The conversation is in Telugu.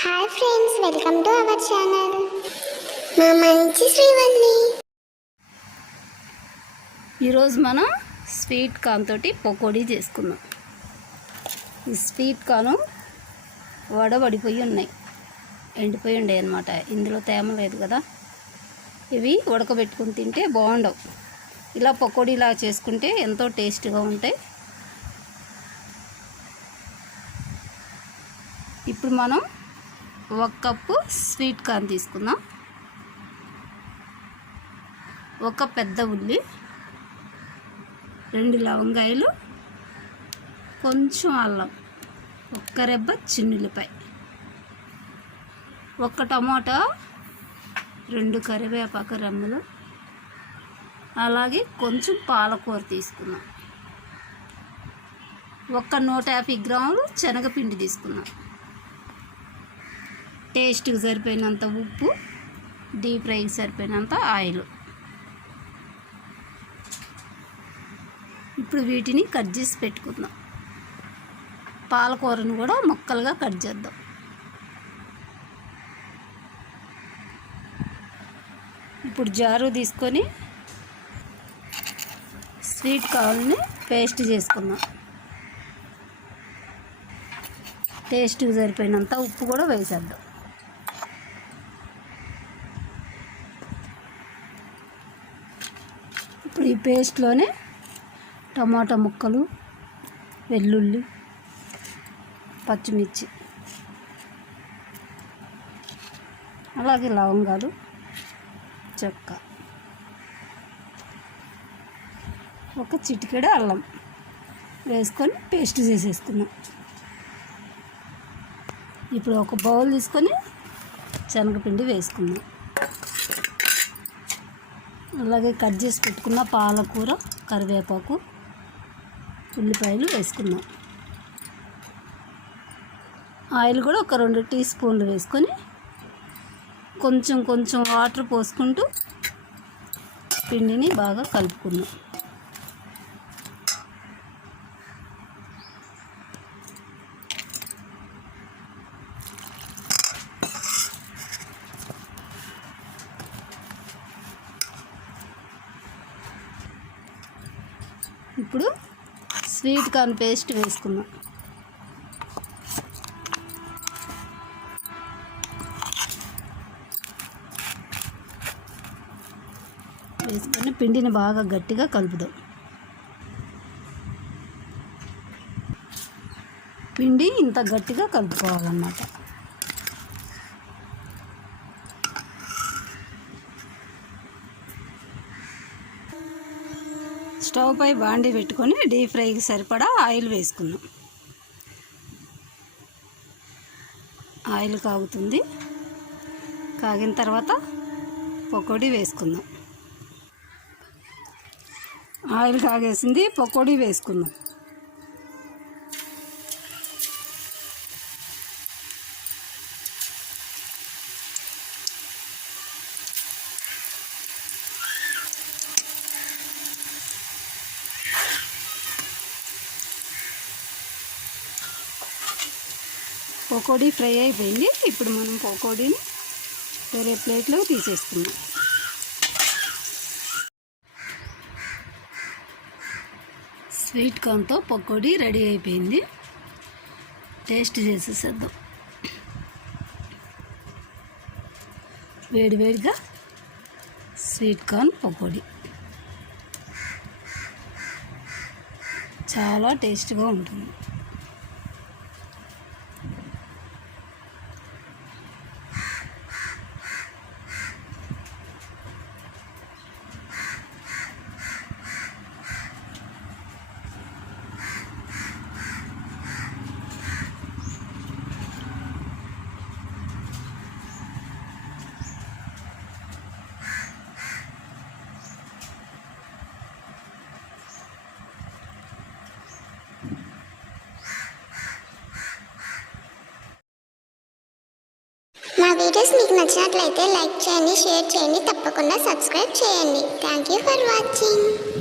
Hi friends, welcome to our channel. మా మంచి శ్రీవల్లి. ఈరోజు మనం స్వీట్ కార్న్ తోటి పకోడీ చేసుకుందాం. ఈ స్వీట్ కార్న్ వడబడిపోయి ఉన్నాయి, ఎండిపోయి ఉండే అన్నమాట. ఇందులో తేమ లేదు కదా, ఇవి ఉడకబెట్టుకుని తింటే బాగుండవు. ఇలా పకోడీలా చేసుకుంటే ఎంతో టేస్ట్గా ఉంటాయి. ఇప్పుడు మనం 1 కప్పు స్వీట్ కార్న్ తీసుకుందాం. 1 పెద్ద ఉల్లి, 2 లవంగాయలు, కొంచెం అల్లం, 1 రెబ్బ చిన్నులపాయ, 1 టమాటా, 2 కరివేపాకు రెమ్మలు, అలాగే కొంచెం పాలకూర తీసుకుందాం. 150 గ్రాములు శనగపిండి తీసుకుందాం. టేస్ట్కి సరిపోయినంత ఉప్పు, డీప్ ఫ్రైకి సరిపోయినంత ఆయిల్. ఇప్పుడు వీటిని కట్ చేసి పెట్టుకుందాం. పాలకూరను కూడా ముక్కలుగా కట్ చేద్దాం. ఇప్పుడు జారు తీసుకొని స్వీట్ కార్న్ని పేస్ట్ చేసుకుందాం. టేస్ట్కి సరిపోయినంత ఉప్పు కూడా వేసేద్దాం. ఇప్పుడు ఈ పేస్ట్లోనే టమాటా ముక్కలు, వెల్లుల్లి, పచ్చిమిర్చి, అలాగే లవంగాలు, చెక్క, 1 చిటికెడు అల్లం వేసుకొని పేస్ట్ చేసేసుకున్నాం. ఇప్పుడు 1 బౌల్ తీసుకొని శనగపిండి వేసుకుందాం. అలాగే కట్ చేసి పెట్టుకున్న పాలకూర, కరివేపాకు, ఉల్లిపాయలు వేసుకుందాం. ఆయిల్ కూడా 2 టీ స్పూన్లు వేసుకొని కొంచెం కొంచెం వాటర్ పోసుకుంటూ పిండిని బాగా కలుపుకుందాం. ఇప్పుడు స్వీట్ కార్న్ పేస్ట్ వేసుకుందాం. వేసుకొని పిండిని బాగా గట్టిగా కలుపుదాం. పిండి ఇంత గట్టిగా కలుపుకోవాలన్నమాట. స్టవ్ పై బాండీ పెట్టుకొని డీప్ ఫ్రైకి సరిపడా ఆయిల్ వేసుకుందాం. ఆయిల్ కాగుతుంది. కాగిన తర్వాత పకోడీ వేసుకుందాం. ఆయిల్ కాగేసింది, పకోడీ వేసుకుందాం. పకోడీ ఫ్రై అయిపోయింది. ఇప్పుడు మనం పకోడీని వేరే ప్లేట్లో తీసేసుకుందాం. స్వీట్ కార్న్తో పకోడీ రెడీ అయిపోయింది. టేస్ట్ చేసేసేద్దాం. వేడివేడిగా స్వీట్ కార్న్ పకోడీ చాలా టేస్ట్గా ఉంటుంది. మా వీడియోస్ మీకు నచ్చినట్లయితే లైక్ చేయండి, షేర్ చేయండి, తప్పకుండా సబ్స్క్రైబ్ చేయండి. Thank you for watching.